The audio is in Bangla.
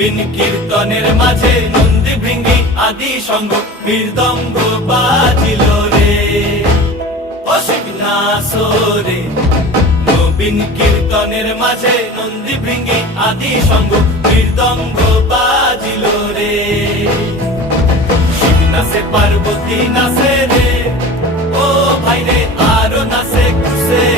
নবীন কীর্তনের মাঝে নন্দী ভৃঙ্গি আদি সঙ্গ মৃদঙ্গ বাজিল রে, অসিক নাসরে। নবীন কীর্তনের মাঝে নন্দী ভৃঙ্গি আদি সঙ্গ মৃদঙ্গ বাজিল রে। শিব নাচে পার্বতী নাচে রে, ও ভাই রে আরো নাচে খুশে।